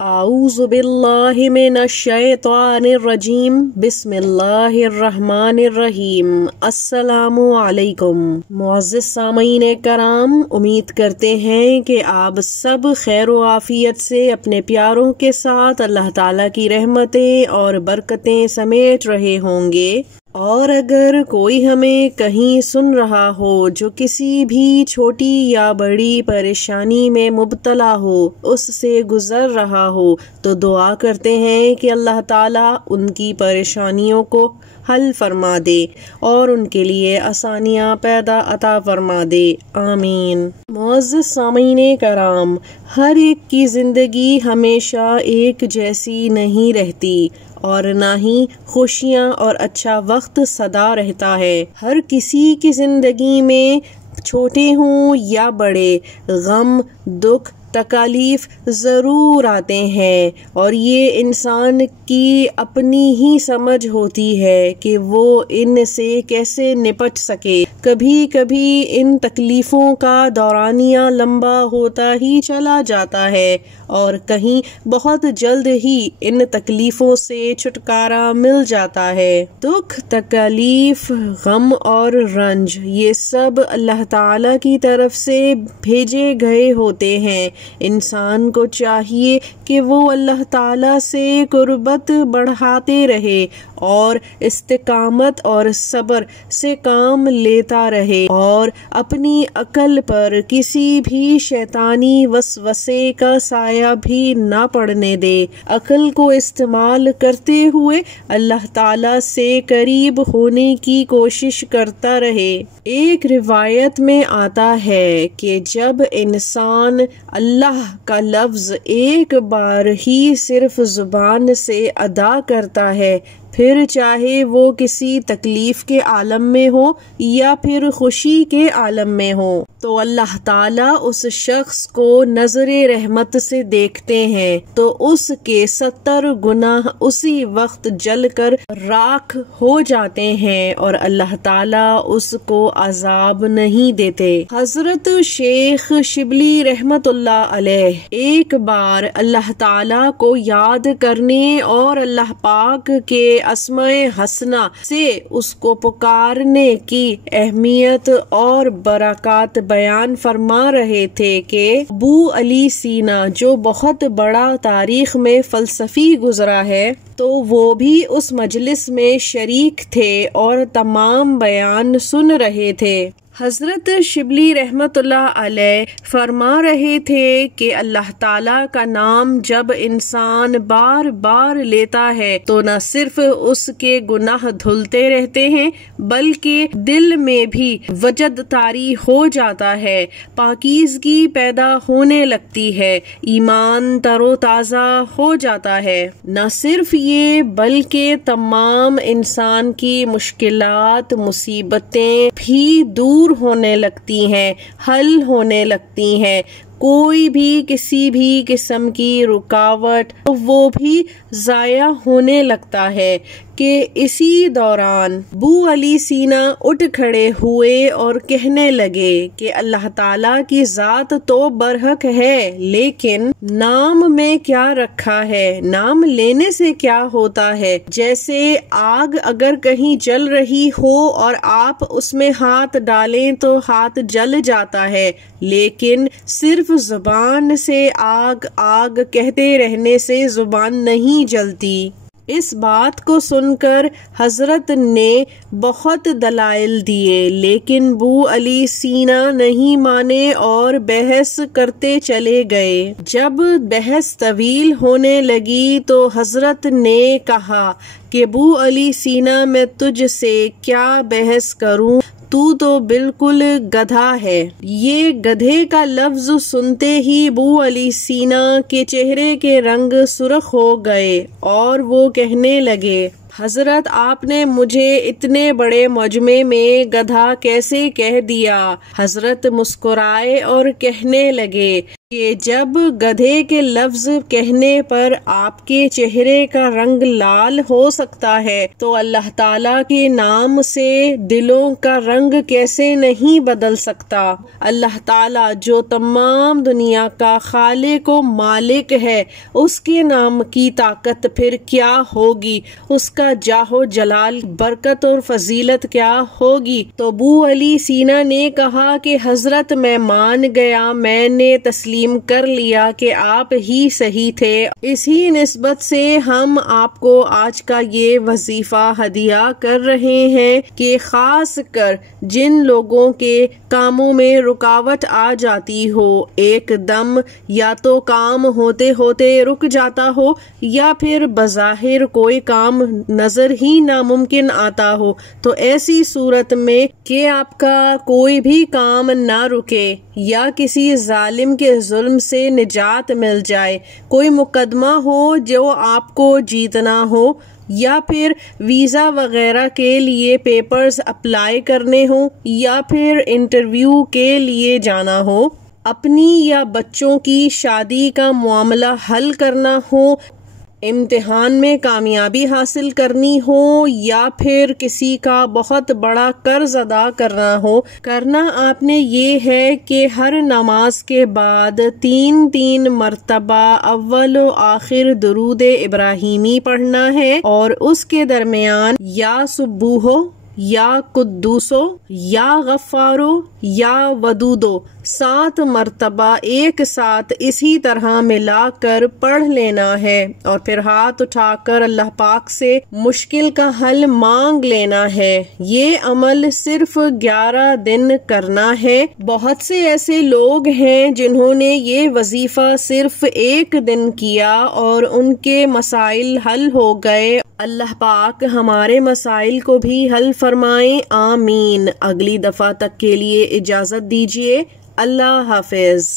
اعوذ باللہ من الشیطان الرجیم بسم اللہ الرحمن الرحیم۔ السلام علیکم معزز سامعین کرام، امید کرتے ہیں کہ آپ سب خیر و عافیت سے اپنے پیاروں کے ساتھ اللہ تعالیٰ کی رحمتیں اور برکتیں سمیٹ رہے ہوں گے۔ اور اگر کوئی ہمیں کہیں سن رہا ہو جو کسی بھی چھوٹی یا بڑی پریشانی میں مبتلا ہو، اس سے گزر رہا ہو، تو دعا کرتے ہیں کہ اللہ تعالیٰ ان کی پریشانیوں کو حل فرما دے اور ان کے لیے آسانیاں پیدا عطا فرما دے، آمین۔ معزز سامعین کرام، ہر ایک کی زندگی ہمیشہ ایک جیسی نہیں رہتی اور نہ ہی خوشیاں اور اچھا وقت سدا رہتا ہے۔ ہر کسی کی زندگی میں چھوٹے ہوں یا بڑے، غم، دکھ، تکالیف ضرور آتے ہیں، اور یہ انسان کی اپنی ہی سمجھ ہوتی ہے کہ وہ ان سے کیسے نپٹ سکے۔ کبھی کبھی ان تکلیفوں کا دورانیہ لمبا ہوتا ہی چلا جاتا ہے اور کہیں بہت جلد ہی ان تکلیفوں سے چھٹکارا مل جاتا ہے۔ دکھ، تکالیف، غم اور رنج، یہ سب اللہ تعالیٰ کی طرف سے بھیجے گئے ہوتے ہیں۔ انسان کو چاہیے کہ وہ اللہ تعالیٰ سے قربت بڑھاتے رہے اور استقامت اور صبر سے کام لیتا رہے اور اپنی عقل پر کسی بھی شیطانی وسوسے کا سایہ بھی نہ پڑنے دے۔ عقل کو استعمال کرتے ہوئے اللہ تعالیٰ سے قریب ہونے کی کوشش کرتا رہے۔ ایک روایت میں آتا ہے کہ جب انسان اللہ کا لفظ ایک بار ہی صرف زبان سے ادا کرتا ہے، پھر چاہے وہ کسی تکلیف کے عالم میں ہو یا پھر خوشی کے عالم میں ہو، تو اللہ تعالیٰ اس شخص کو نظر رحمت سے دیکھتے ہیں تو اس کے 70 گناہ اسی وقت جل کر راکھ ہو جاتے ہیں اور اللہ تعالیٰ اس کو عذاب نہیں دیتے۔ حضرت شیخ شبلی رحمت اللہ علیہ ایک بار اللہ تعالیٰ کو یاد کرنے اور اللہ پاک کے اسماء حسنہ سے اس کو پکارنے کی اہمیت اور برکات بیان فرما رہے تھے کہ ابو علی سینا، جو بہت بڑا تاریخ میں فلسفی گزرا ہے، تو وہ بھی اس مجلس میں شریک تھے اور تمام بیان سن رہے تھے۔ حضرت شبلی رحمت اللہ علیہ فرما رہے تھے کہ اللہ تعالیٰ کا نام جب انسان بار بار لیتا ہے تو نہ صرف اس کے گناہ دھلتے رہتے ہیں بلکہ دل میں بھی وجد طاری ہو جاتا ہے، پاکیزگی پیدا ہونے لگتی ہے، ایمان تر و تازہ ہو جاتا ہے۔ نہ صرف یہ بلکہ تمام انسان کی مشکلات، مصیبتیں بھی دور ہونے لگتی ہیں، حل ہونے لگتی ہیں۔ کوئی بھی کسی بھی قسم کی رکاوٹ وہ بھی ضائع ہونے لگتا ہے کہ اسی دوران ابو علی سینا اٹھ کھڑے ہوئے اور کہنے لگے کہ اللہ تعالیٰ کی ذات تو برحق ہے، لیکن نام میں کیا رکھا ہے، نام لینے سے کیا ہوتا ہے؟ جیسے آگ اگر کہیں جل رہی ہو اور آپ اس میں ہاتھ ڈالیں تو ہاتھ جل جاتا ہے، لیکن صرف زبان سے آگ آگ کہتے رہنے سے زبان نہیں جلتی۔ اس بات کو سن کر حضرت نے بہت دلائل دیے، لیکن ابو علی سینا نہیں مانے اور بحث کرتے چلے گئے۔ جب بحث طویل ہونے لگی تو حضرت نے کہا کہ ابو علی سینا، میں تجھ سے کیا بحث کروں، تو بالکل گدھا ہے۔ یہ گدھے کا لفظ سنتے ہی ابو علی سینا کے چہرے کے رنگ سرخ ہو گئے اور وہ کہنے لگے، حضرت آپ نے مجھے اتنے بڑے مجمع میں گدھا کیسے کہہ دیا؟ حضرت مسکرائے اور کہنے لگے کہ جب گدھے کے لفظ کہنے پر آپ کے چہرے کا رنگ لال ہو سکتا ہے تو اللہ تعالیٰ کے نام سے دلوں کا رنگ کیسے نہیں بدل سکتا؟ اللہ تعالیٰ جو تمام دنیا کا خالق و مالک ہے، اس کے نام کی طاقت پھر کیا ہوگی، اس کا جاہ و جلال، برکت اور فضیلت کیا ہوگی؟ تو ابو علی سینا نے کہا کہ حضرت میں مان گیا، میں نے تسلیم کر لیا کہ آپ ہی صحیح تھے۔ اسی نسبت سے ہم آپ کو آج کا یہ وظیفہ ہدیہ کر رہے ہیں کہ خاص کر جن لوگوں کے کاموں میں رکاوٹ آ جاتی ہو، ایک دم یا تو کام ہوتے ہوتے رک جاتا ہو یا پھر بظاہر کوئی کام نظر ہی ناممکن آتا ہو، تو ایسی صورت میں کہ آپ کا کوئی بھی کام نہ رکے یا کسی ظالم کے ظلم سے نجات مل جائے، کوئی مقدمہ ہو جو آپ کو جیتنا ہو یا پھر ویزا وغیرہ کے لیے پیپرز اپلائی کرنے ہوں یا پھر انٹرویو کے لیے جانا ہو، اپنی یا بچوں کی شادی کا معاملہ حل کرنا ہو، امتحان میں کامیابی حاصل کرنی ہو یا پھر کسی کا بہت بڑا قرض ادا کرنا ہو، کرنا آپ نے یہ ہے کہ ہر نماز کے بعد 3 مرتبہ اول و آخر درود ابراہیمی پڑھنا ہے اور اس کے درمیان یا سبوہو یا قدوسو یا غفارو یا ودودو 7 مرتبہ ایک ساتھ اسی طرح ملا کر پڑھ لینا ہے، اور پھر ہاتھ اٹھا کر اللہ پاک سے مشکل کا حل مانگ لینا ہے۔ یہ عمل صرف 11 دن کرنا ہے۔ بہت سے ایسے لوگ ہیں جنہوں نے یہ وظیفہ صرف 1 دن کیا اور ان کے مسائل حل ہو گئے۔ اللہ پاک ہمارے مسائل کو بھی حل فرمائیں، آمین۔ اگلی دفعہ تک کے لیے اجازت دیجیے، اللہ حافظ۔